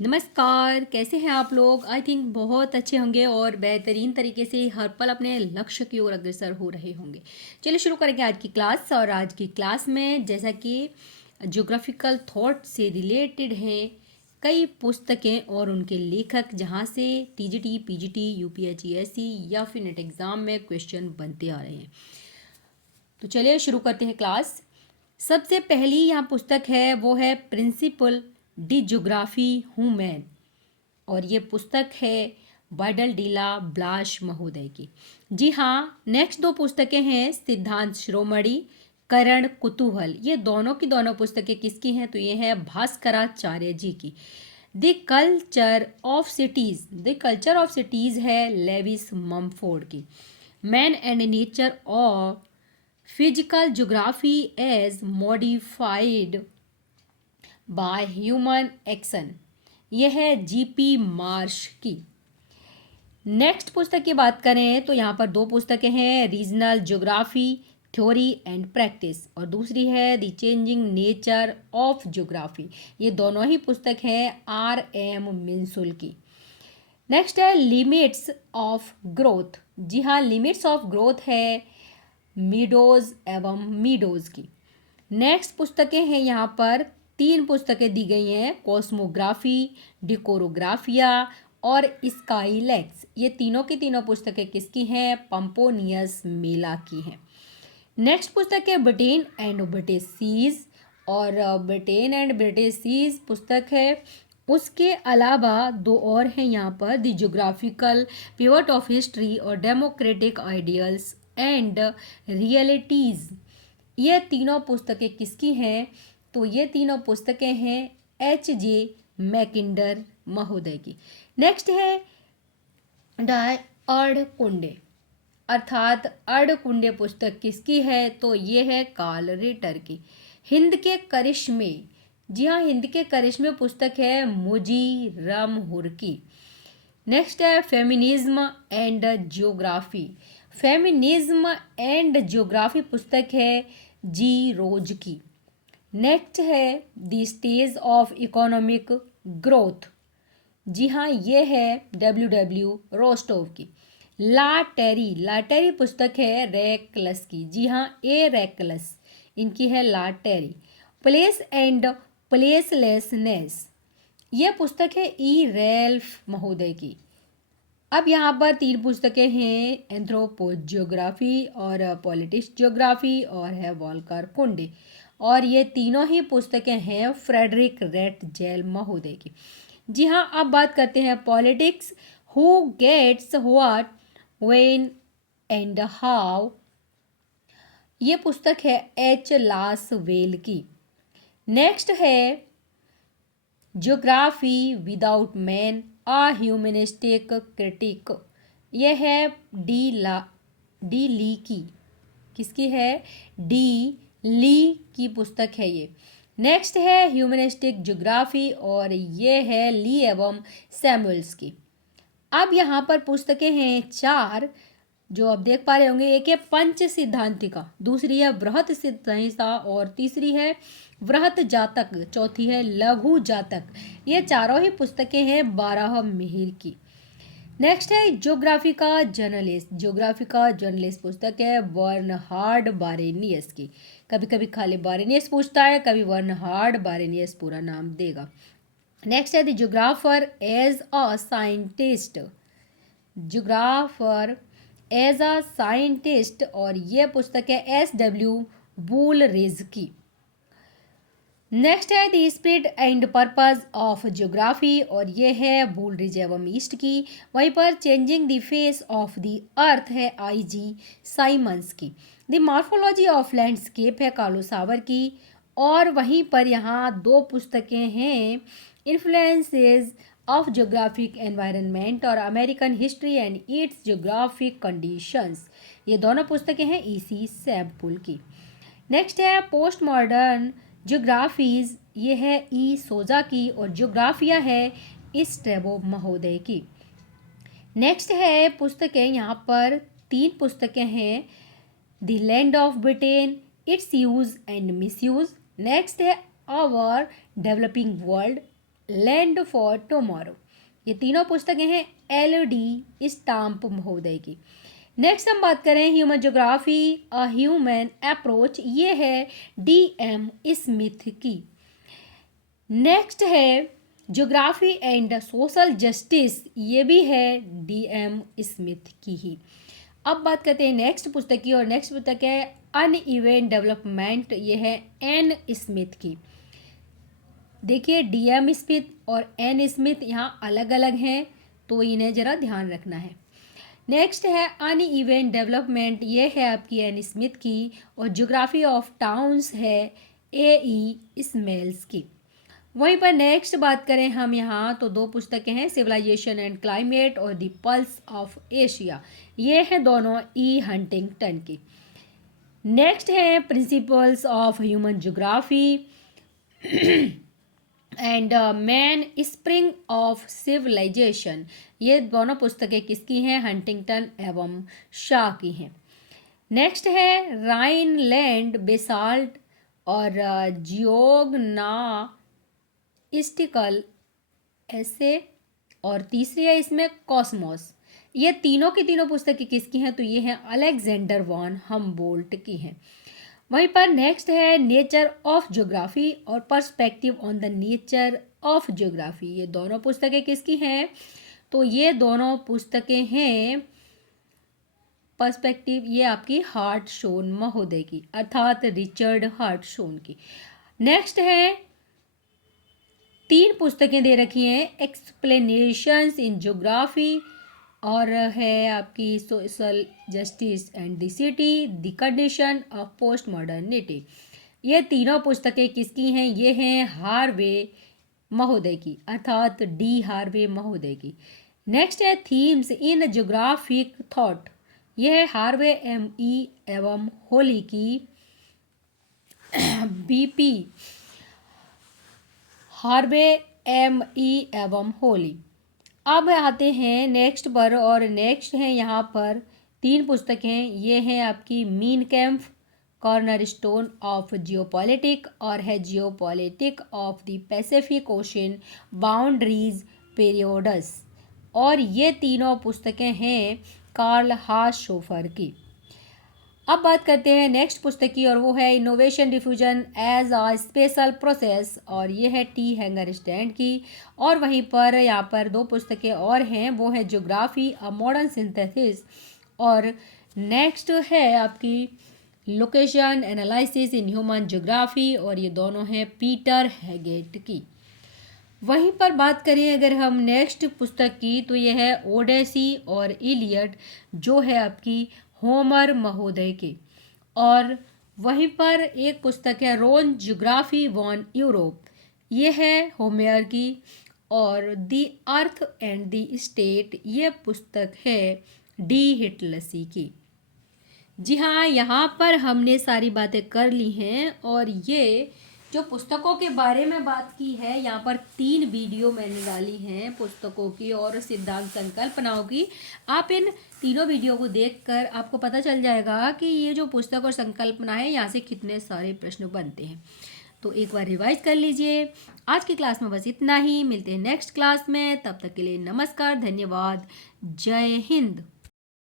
नमस्कार, कैसे हैं आप लोग? आई थिंक बहुत अच्छे होंगे और बेहतरीन तरीके से हर पल अपने लक्ष्य की ओर अग्रसर हो रहे होंगे। चलिए शुरू करेंगे आज की क्लास। और आज की क्लास में जैसा कि ज्योग्राफिकल थॉट से रिलेटेड हैं कई पुस्तकें और उनके लेखक, जहाँ से टीजीटी, पीजीटी, यूपीएससी या फिर नेट एग्ज़ाम में क्वेश्चन बनते आ रहे हैं। तो चलिए शुरू करते हैं क्लास। सबसे पहली यहाँ पुस्तक है, वो है प्रिंसिपल डी ज्योग्राफी हुमैन, और ये पुस्तक है वाइडल डीला ब्लाश महोदय की। जी हाँ, नेक्स्ट दो पुस्तकें हैं सिद्धांत शिरोमणि, करण कुतूहल। ये दोनों की दोनों पुस्तकें किसकी हैं? तो ये है भास्कराचार्य जी की। द कल्चर ऑफ सिटीज है लेविस ममफोर्ड की। Man and nature of physical geography as modified by human action, यह है जीपी मार्श की। नेक्स्ट पुस्तक की बात करें तो यहाँ पर दो पुस्तकें हैं, regional geography theory and practice, और दूसरी है the changing nature of geography. ये दोनों ही पुस्तक हैं आर एम मिंसुल की। नेक्स्ट है लिमिट्स ऑफ ग्रोथ। जी हाँ, लिमिट्स ऑफ ग्रोथ है मीडोज एवं मीडोज की। नेक्स्ट पुस्तकें हैं, यहाँ पर तीन पुस्तकें दी गई हैं, कॉस्मोग्राफी, डिकोरोग्राफिया और स्काईलैक्स। ये तीनों की तीनों पुस्तकें किसकी हैं? पंपोनियस मेला की हैं। नेक्स्ट पुस्तक है ब्रिटेन एंड ब्रिटिश सीज, और ब्रिटेन एंड ब्रिटिश सीज पुस्तक है। उसके अलावा दो और हैं यहाँ पर, the geographical pivot of history और डेमोक्रेटिक आइडियल्स एंड रियलिटीज़। ये तीनों पुस्तकें किसकी हैं? तो ये तीनों पुस्तकें हैं H.J. मैकिंडर महोदय की। नेक्स्ट है द अर्धकुंडे, अर्थात अर्धकुंडे पुस्तक किसकी है? तो ये है कार्ल रिटर की। हिंद के करिश्मे, जी हाँ, हिंद के करिश्मे पुस्तक है मुजी रामहुर की। नेक्स्ट है feminism and geography. Feminism and geography पुस्तक है जी रोज की। नेक्स्ट है the stage of economic growth. जी हाँ, ये है डब्ल्यू रोस्टोव की। ला टेरी पुस्तक है रेकलस की। जी हाँ, ए रेकलस इनकी है ला टेरी। प्लेस एंड प्लेसलेसनेस, ये पुस्तक है ई रेल्फ महोदय की। अब यहाँ पर तीन पुस्तकें हैं, एंथ्रोपोजियोग्राफी और पॉलिटिक्स ज्योग्राफी, और है वॉल्कर कुंडे, और ये तीनों ही पुस्तकें हैं फ्रेडरिक रेट जेल महोदय की। जी हाँ, अब बात करते हैं politics, who gets what when and how. ये पुस्तक है एच लास वेल की। नेक्स्ट है geography without man a humanistic critique, यह है डी ली की। किसकी है? डी ली की पुस्तक है ये। नेक्स्ट है ह्यूमनिस्टिक ज्योग्राफी, और ये है ली एवं सैमुअल्स की। अब यहाँ पर पुस्तकें हैं चार, जो आप देख पा रहे होंगे। एक है पंच सिद्धांतिका, दूसरी है बृहत संहिता, और तीसरी है बृहत जातक, चौथी है लघु जातक। ये चारों ही पुस्तकें हैं बारह मिहिर की। नेक्स्ट है ज्योग्राफी का जर्नलिस्ट पुस्तक है बर्नहार्ड बारेनियस की। कभी कभी खाली बारेनियस पूछता है, कभी बर्नहार्ड बारेनियस पूरा नाम देगा। नेक्स्ट है the geographer as a scientist, geographer as a scientist, और ये पुस्तक है एस.डब्ल्यू. वूलरिज की। नेक्स्ट है the spirit and purpose of geography, और ये है वूलरिज एवं ईस्ट की। वहीं पर changing the face of the earth है आई.जी. साइमंस की। द मॉर्फोलॉजी ऑफ लैंडस्केप है कार्लो सावर की। और वहीं पर यहाँ दो पुस्तकें हैं, इन्फ्लुएंसेस ऑफ ज्योग्राफिक एनवायरनमेंट और American history and it's geographic conditions. ये दोनों पुस्तकें हैं ई.सी. सैम्पुल की। नेक्स्ट है पोस्ट मॉडर्न ज्योग्राफीज, ये है ई सोजा की, और ज्योग्राफिया है स्ट्रैबो महोदय की। नेक्स्ट है पुस्तकें, यहाँ पर तीन पुस्तकें हैं, the land of Britain, its use and misuse. Next है our developing world, land for tomorrow. ये तीनों पुस्तकें हैं LD स्टाम्प महोदय की। नेक्स्ट हम बात करें human geography a human approach, ये है DM स्मिथ की। नेक्स्ट है ज्योग्राफी एंड सोशल जस्टिस, ये भी है DM स्मिथ की ही। अब बात करते हैं नेक्स्ट पुस्तक की, और नेक्स्ट पुस्तक है अनइवन डेवलपमेंट, ये है N स्मिथ की। देखिए DM स्मिथ और N स्मिथ यहाँ अलग अलग हैं, तो इन्हें ज़रा ध्यान रखना है। नेक्स्ट है अनइवन डेवलपमेंट, ये है आपकी N स्मिथ की, और ज्योग्राफी ऑफ टाउन्स है AE स्मेल्स की। वहीं पर नेक्स्ट बात करें हम यहाँ तो दो पुस्तकें हैं सिविलाइजेशन एंड क्लाइमेट और द पल्स ऑफ एशिया, ये हैं दोनों E हंटिंगटन की। नेक्स्ट है principles of human geography and main spring of civilisation, ये दोनों पुस्तकें किसकी हैं? हंटिंगटन एवं शाह की हैं। नेक्स्ट है राइनलैंड बेसाल्ट और जियोग्नास्टिकल ऐसे, और तीसरी है इसमें कॉस्मोस। ये तीनों की तीनों पुस्तकें किसकी हैं? तो ये हैं अलेक्जेंडर वॉन हम्बोल्ट की हैं। वहीं पर नेक्स्ट है नेचर ऑफ ज्योग्राफी और perspective on the nature of geography, ये दोनों पुस्तकें किसकी हैं? तो ये दोनों पुस्तकें हैं पर्सपेक्टिव, ये आपकी हार्टशोन महोदय की, अर्थात रिचर्ड हार्टशोन की। नेक्स्ट है 3 पुस्तकें दे रखी हैं एक्सप्लेनेशंस इन ज्योग्राफी, और है आपकी social justice and the city, the condition of post modernity. ये तीनों पुस्तकें किसकी हैं? ये हैं हार्वे महोदय की, अर्थात D हार्वे महोदय की। नेक्स्ट है थीम्स इन ज्योग्राफिक थॉट, यह है हार्वे ME एवं होली की BP हार्वे ME एवं होली। अब आते हैं नेक्स्ट पर, और नेक्स्ट हैं यहाँ पर 3 पुस्तकें, ये हैं आपकी Mein Kampf corner stone of geopolitic, और है geopolitic of the Pacific Ocean boundaries periods, और ये तीनों पुस्तकें हैं कार्ल हाशोफर की। अब बात करते हैं नेक्स्ट पुस्तक की, और वो है innovation diffusion as a spatial process, और ये है T हैंगर स्टैंड की। और वहीं पर यहाँ पर 2 पुस्तकें और हैं, वो है ज्योग्राफी अ मॉडर्न सिंथेसिस, और नेक्स्ट है आपकी location analysis in human geography, और ये दोनों हैं पीटर हैगेट की। वहीं पर बात करें अगर हम नेक्स्ट पुस्तक की, तो यह है ओडेसी और इलियड, जो है आपकी होमर महोदय के। और वहीं पर एक पुस्तक है रोन ज्योग्राफी वॉन यूरोप, ये है होमेर की। और the earth and the state, ये पुस्तक है D हिटलसी की। जी हाँ, यहाँ पर हमने सारी बातें कर ली हैं, और ये जो पुस्तकों के बारे में बात की है, यहाँ पर 3 वीडियो मैंने डाली हैं पुस्तकों की और सिद्धांत संकल्पनाओं की। आप इन तीनों वीडियो को देखकर आपको पता चल जाएगा कि ये जो पुस्तक और संकल्पना है, यहाँ से कितने सारे प्रश्न बनते हैं। तो एक बार रिवाइज कर लीजिए। आज की क्लास में बस इतना ही, मिलते हैं नेक्स्ट क्लास में, तब तक के लिए नमस्कार, धन्यवाद, जय हिंद।